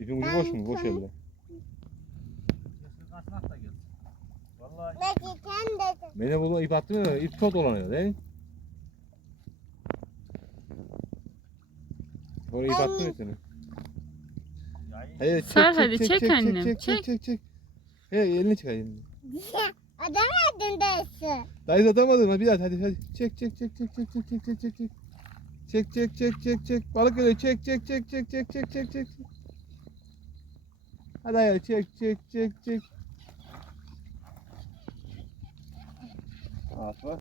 İpin ucu boş mu? Boş elde. Vallahi Beni bulma ip attı mı? İp çok dolanıyor değil mi? Oraya ip attı mı seni? Hayır, Sar hadi, çek annem, çek. çek. He, elini çek elini. Adamadın dersi. Dayı atamadım ha bir daha hadi. Çek. Çek. Balık geliyor. Çek. Hadi hayır çek. At var.